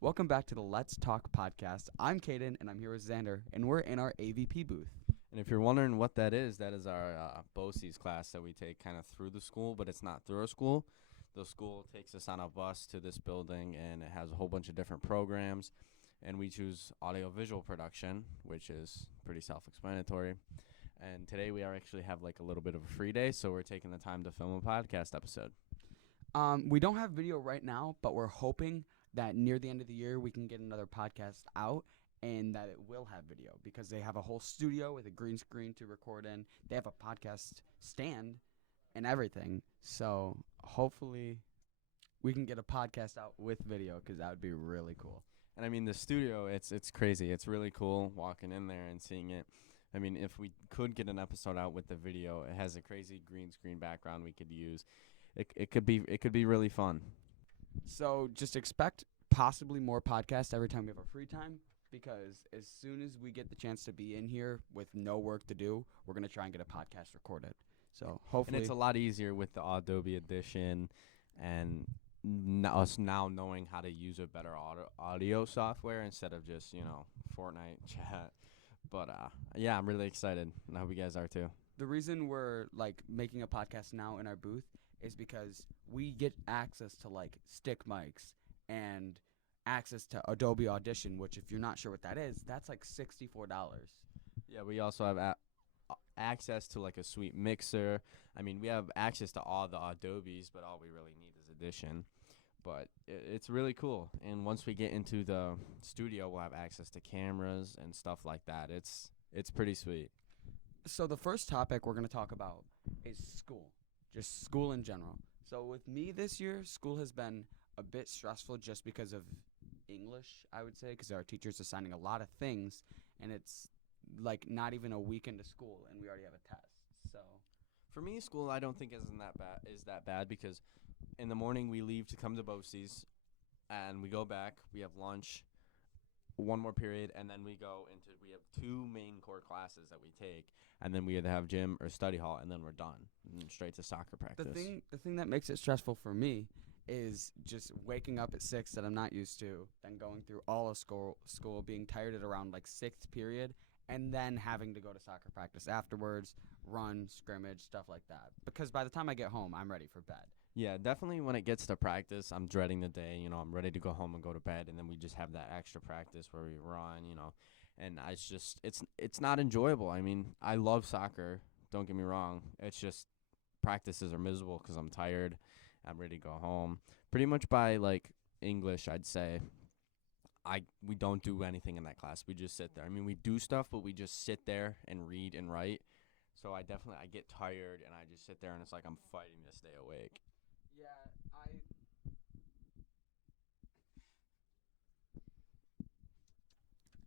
Welcome back to the Let's Talk podcast. I'm Caden, and I'm here with Xander, and we're in our AVP booth. And if you're wondering what that is our BOCES class that we take kind of through the school, but it's not through our school. The school takes us on a bus to this building, and it has a whole bunch of different programs. And we choose audiovisual production, which is pretty self-explanatory. And today we actually have like a little bit of a free day, so we're taking the time to film a podcast episode. We don't have video right now, but we're hoping that near the end of the year we can get another podcast out and that it will have video because they have a whole studio with a green screen to record in. They have a podcast stand and everything. So hopefully we can get a podcast out with video because that would be really cool. And I mean, the studio, it's crazy. It's really cool walking in there and seeing it. I mean, if we could get an episode out with the video, it has a crazy green screen background we could use. It could be really fun. So just expect possibly more podcasts every time we have a free time because as soon as we get the chance to be in here with no work to do, we're going to try and get a podcast recorded. So hopefully. And it's a lot easier with the Adobe Audition and us now knowing how to use a better audio software instead of just, Fortnite chat. But, yeah, I'm really excited, and I hope you guys are too. The reason we're, making a podcast now in our booth is because we get access to, stick mics and access to Adobe Audition, which if you're not sure what that is, that's $64. Yeah, we also have access to, a sweet mixer. I mean, we have access to all the Adobes, but all we really need is Audition. But it's really cool. And once we get into the studio, we'll have access to cameras and stuff like that. It's pretty sweet. So the first topic we're going to talk about is school, just school in general. So with me this year, school has been a bit stressful just because of English, I would say, because our teacher's assigning a lot of things, and it's not even a week into school, and we already have a test. So for me, school I don't think is that bad because in the morning we leave to come to BOCES, and we go back. We have lunch, one more period, and then we have two main core classes that we take, and then we either have gym or study hall, and then we're done and straight to soccer practice. The thing that makes it stressful for me is just waking up at 6 that I'm not used to, then going through all of school, being tired at around 6th period, and then having to go to soccer practice afterwards, run, scrimmage, stuff like that. Because by the time I get home, I'm ready for bed. Yeah, definitely when it gets to practice, I'm dreading the day. I'm ready to go home and go to bed, and then we just have that extra practice where we run, and it's not enjoyable. I mean, I love soccer. Don't get me wrong. It's just practices are miserable because I'm tired. I'm ready to go home. Pretty much by English, I'd say we don't do anything in that class. We just sit there. I mean, we do stuff, but we just sit there and read and write. So I get tired and I just sit there and it's like I'm fighting to stay awake. Yeah,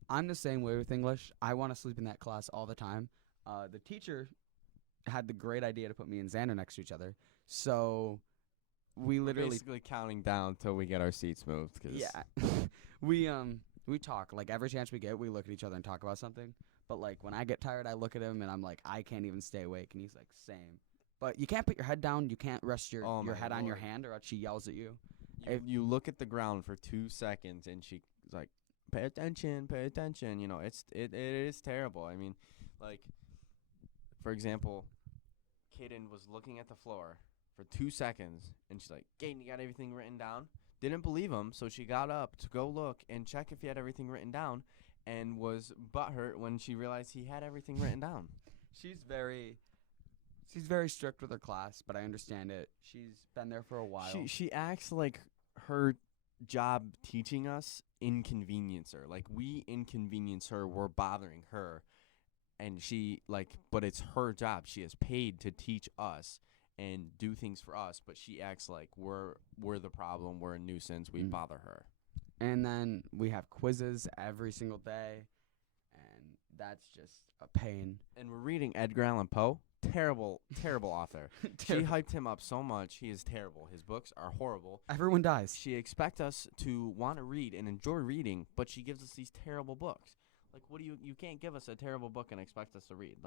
I'm the same way with English. I want to sleep in that class all the time. The teacher had the great idea to put me and Xander next to each other. So we literally basically counting down till we get our seats moved. Yeah. we talk. Every chance we get, we look at each other and talk about something. But when I get tired, I look at him and I'm like, I can't even stay awake. And he's like, same. But you can't put your head down. You can't rest your head on your hand or else she yells at you. If you look at the ground for 2 seconds and she's like, pay attention. It is terrible. I mean, for example, Kaden was looking at the floor for 2 seconds and she's like, Kaden, you got everything written down? Didn't believe him, so she got up to go look and check if he had everything written down and was butthurt when she realized he had everything written down. She's very strict with her class, but I understand it. She's been there for a while. She acts like her job teaching us inconvenience her. We inconvenience her, we're bothering her. And but it's her job. She is paid to teach us and do things for us, but she acts like we're the problem, we're a nuisance, we bother her. And then we have quizzes every single day, and that's just a pain. And we're reading Edgar Allan Poe. Terrible author. She hyped him up so much. He is terrible. His books are horrible. Everyone dies. She expects us to want to read and enjoy reading, but she gives us these terrible books. What do you can't give us a terrible book and expect us to read.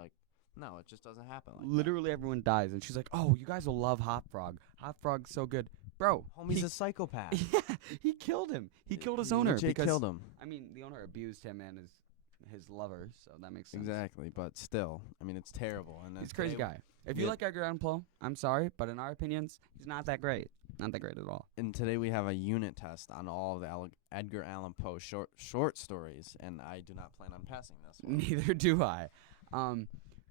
No, it just doesn't happen like Literally everyone dies, and she's like, "Oh, you guys will love Hot Frog. Hot Frog's so good, bro." that. Homie's he, a psychopath. yeah, he killed him. He killed his owner Legit because killed him. I mean, the owner abused him and his lover, so that makes sense. Exactly, but still, I mean, it's terrible. And He's a crazy guy. If you Yeah. like Edgar Allan Poe, I'm sorry, but in our opinions, he's not that great. Not that great at all. And today we have a unit test on all of the Edgar Allan Poe short stories, and I do not plan on passing this one. Neither do I.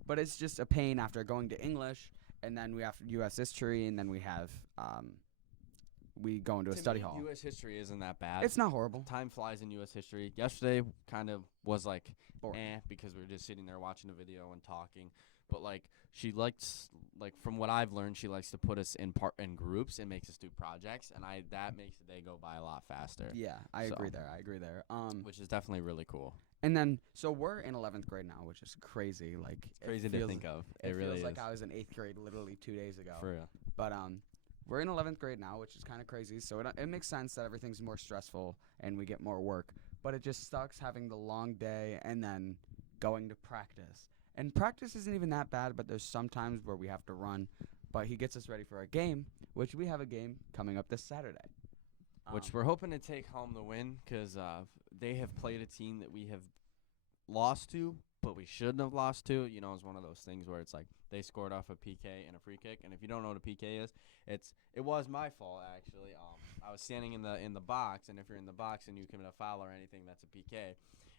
But it's just a pain after going to English, and then we have U.S. history, and then we have we go into a To study me, hall. U.S. history isn't that bad. It's not horrible. Time flies in U.S. history. Yesterday kind of was like Boring. because we were just sitting there watching a video and talking. But like she likes, like from what I've learned, she likes to put us in groups and makes us do projects, and that makes the day go by a lot faster. Yeah, I So. agree there. Which is definitely really cool. And then so we're in 11th grade now, which is crazy. Like It's crazy to think of. It really feels like is. I was in 8th grade literally 2 days ago. For real. But we're in 11th grade now, which is kind of crazy. So it makes sense that everything's more stressful and we get more work. But it just sucks having the long day and then going to practice. And practice isn't even that bad, but there's some times where we have to run. But he gets us ready for a game, which we have a game coming up this Saturday. Which we're hoping to take home the win because they have played a team that we have lost to, but we shouldn't have lost to. You know, it's one of those things where it's like they scored off a PK and a free kick, and if you don't know what a PK is, it was my fault actually. I was standing in the box, and if you're in the box and you commit a foul or anything, that's a PK.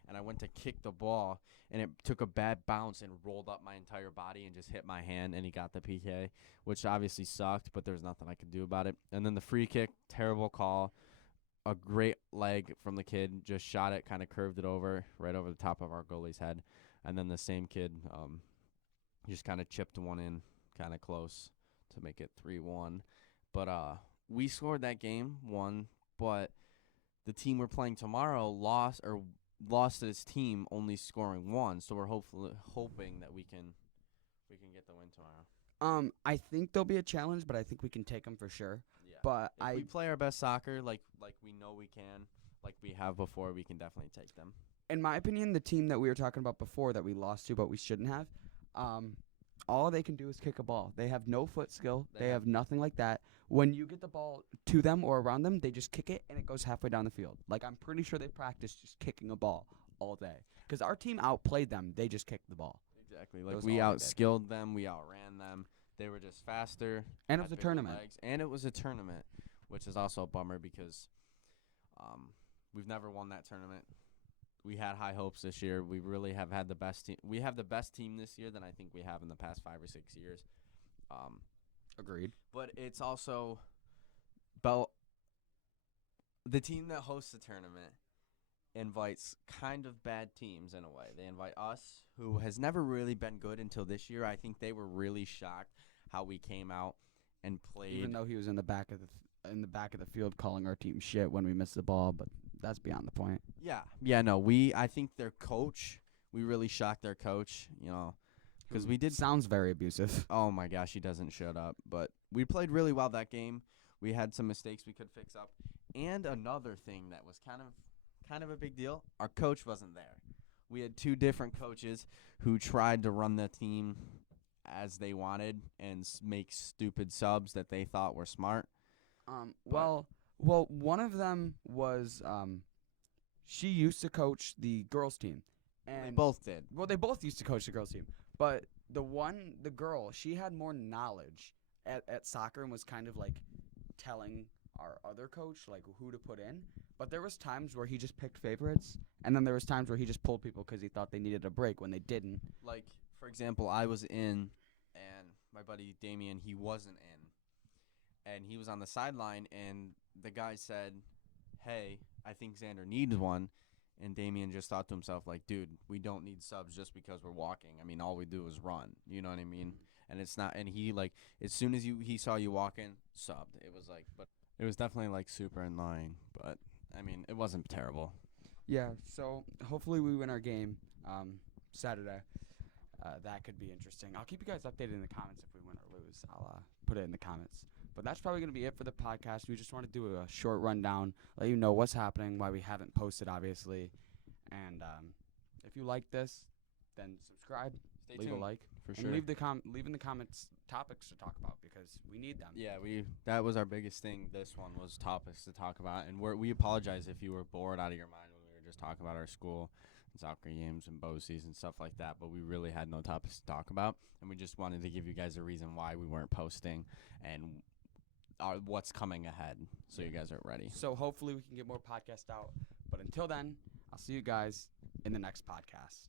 And I went to kick the ball, and it took a bad bounce and rolled up my entire body and just hit my hand, and he got the PK, which obviously sucked, but there's nothing I could do about it. And then the free kick, terrible call. A great leg from the kid, just shot it, kind of curved it over, right over the top of our goalie's head. And then the same kid just kind of chipped one in kind of close to make it 3-1. But we scored that game, won, but the team we're playing tomorrow lost to this team only scoring 1. So we're hoping that we can get the win tomorrow. I think there'll be a challenge, but I think we can take them for sure. Yeah. But If we play our best soccer like we know we can, like we have before, we can definitely take them. in my opinion, the team that we were talking about before that we lost to, but we shouldn't have, all they can do is kick a ball. They have no foot skill. They have nothing like that. When you get the ball to them or around them, they just kick it, and it goes halfway down the field. Like, I'm pretty sure they practice just kicking a ball all day. Because our team outplayed them. They just kicked the ball. Exactly. That Like, was we all they did. outskilled them. We outran them. They were just faster. And it had was a bigger tournament. legs, and it was a tournament, which is also a bummer because we've never won that tournament. We had high hopes this year. We really have had the best team. We have the best team this year than I think we have in the past 5 or 6 years. Agreed. But it's also the team that hosts the tournament invites kind of bad teams in a way. They invite us, who has never really been good until this year. I think they were really shocked how we came out and played. Even though he was in the back of the field calling our team shit when we missed the ball, but that's beyond the point. Yeah, no, I think their coach, we really shocked their coach, you know, because we did. Sounds very abusive. Oh my gosh, he doesn't shut up. But we played really well that game. We had some mistakes we could fix up. And another thing that was kind of a big deal, our coach wasn't there. We had 2 different coaches who tried to run the team as they wanted and make stupid subs that they thought were smart. Well, one of them was she used to coach the girls team, and They both did. Well, they both used to coach the girls team, but the girl, she had more knowledge at soccer and was kind of like telling our other coach like who to put in. But there was times where he just picked favorites, and then there was times where he just pulled people because he thought they needed a break when they didn't. Like, for example, I was in, and my buddy Damien, he wasn't in. And he was on the sideline, and the guy said, hey, I think Xander needs one. And Damien just thought to himself, like, dude, we don't need subs just because we're walking. I mean, all we do is run. You know what I mean? And it's not – and he, like, as soon as he saw you walking, subbed. It was like – but it was definitely, like, super annoying. But, I mean, it wasn't terrible. Yeah, so hopefully we win our game Saturday. That could be interesting. I'll keep you guys updated in the comments if we win or lose. I'll put it in the comments. But that's probably going to be it for the podcast. We just want to do a short rundown, let you know what's happening, why we haven't posted, obviously. And if you like this, then subscribe, Stay leave tuned a like. for and sure. leave in the comments topics to talk about because we need them. Yeah, that was our biggest thing. This one was topics to talk about, and we apologize if you were bored out of your mind when we were just talking about our school and soccer games and BOCES and stuff like that. But we really had no topics to talk about, and we just wanted to give you guys a reason why we weren't posting and what's coming ahead, so you guys are ready. So hopefully we can get more podcasts out. But until then, I'll see you guys in the next podcast.